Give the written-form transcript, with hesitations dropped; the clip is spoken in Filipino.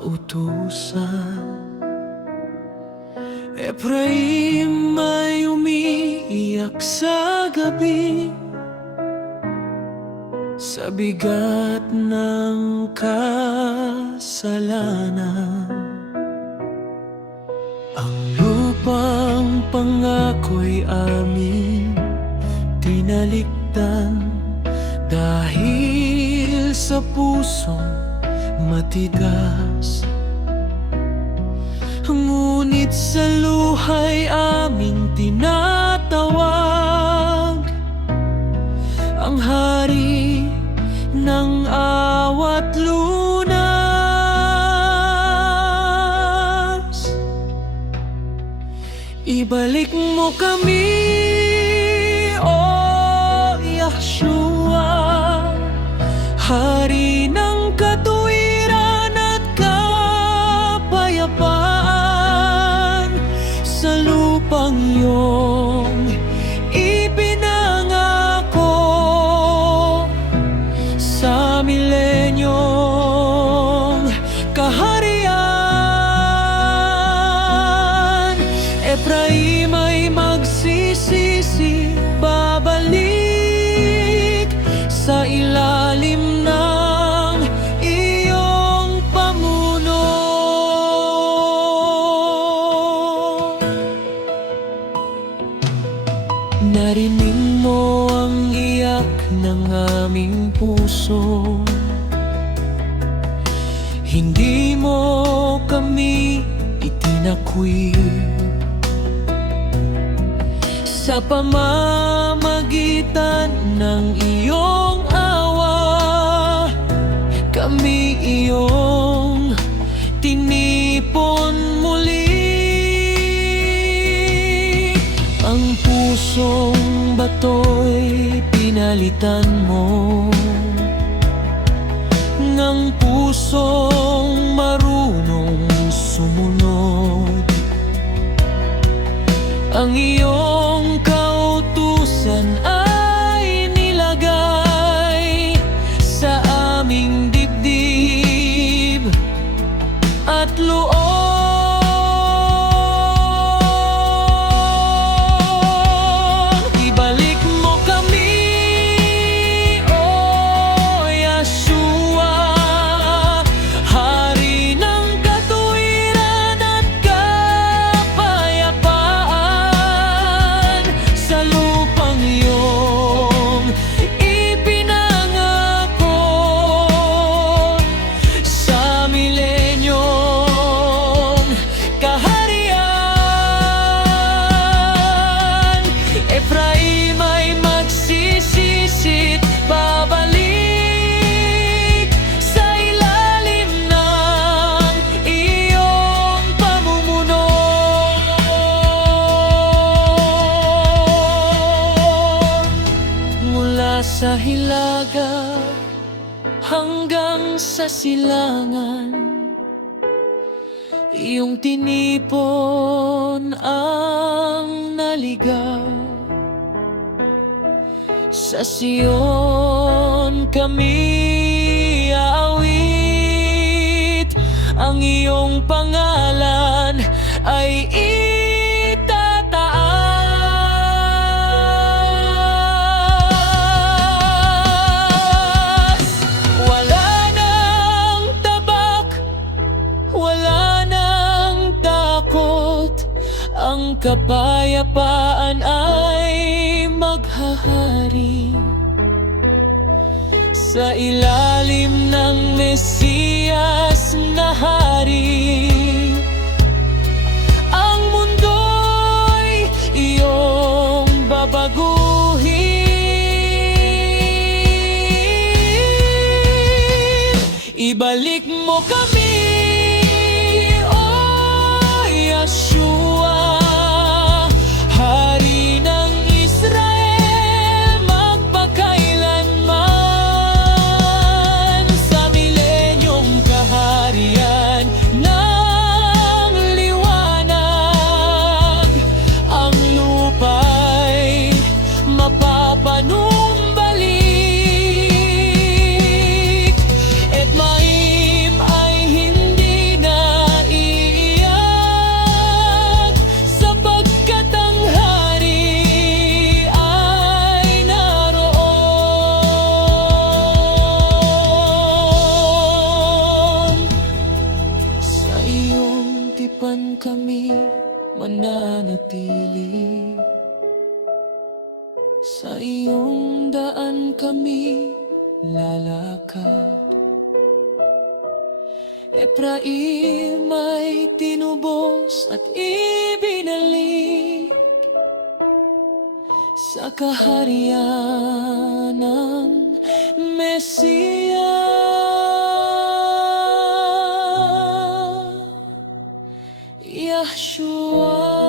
kautusan. Ephraim ay umiiyak sa gabi, sa bigat ng kasalanan. Ang lupang pangako'y aming tinalikdan, dahil sa pusong matigas. Ngunit sa luha'y aming tinatawag ang hari ng awat lunas. Ibalik mo kami, O Yahshua, hari ng katuwiran at kapayapaan, sa lupang iyong ipinangako, sa milenyong kaharian. Ephraim ay magsisisi, babalik sa ilalim ng iyong pamuno. Narinig mo ang iyak ng aming puso, hindi mo kami itinakwil. Sa pamamagitan ng iyong awa, kami iyong tinipon muli. Ang pusong bato'y pinalitan mo ng pusong marunong sumunod. Ang iyong kautusan ay nilagay sa aming dibdib at loob. Ibalik mo kami, O Yahshua, hari ng katuwiran at kapayapaan, sa lupang iyong ipinangako, sa milenyong kaharian. Ephraim ay magsisisit, babalik sa ilalim ng iyong pamumuno. Mula sa hilaga hanggang sa silangan, iyong tinipon ang naligaw. Sa Sion kami aawit, ang iyong pangalan ay itataas. Wala nang tabak, wala nang takot, ang kapayapaan ay maghahari sa ilalim ng Mesiyas na hari. Ang mundo'y iyong babaguhin. Ibalik mo kami, O Yahshua, hari ng Israel, magpakailanman, sa milenyong kaharian ng liwanag. Ang lupa'y mapapanumbalik, Ephraim ay hindi harapan kami mananatili. Sa iyong daan kami lalakad. Ephraim ay tinubos at ibinalik sa kaharian ng Mesiya. Yahshua.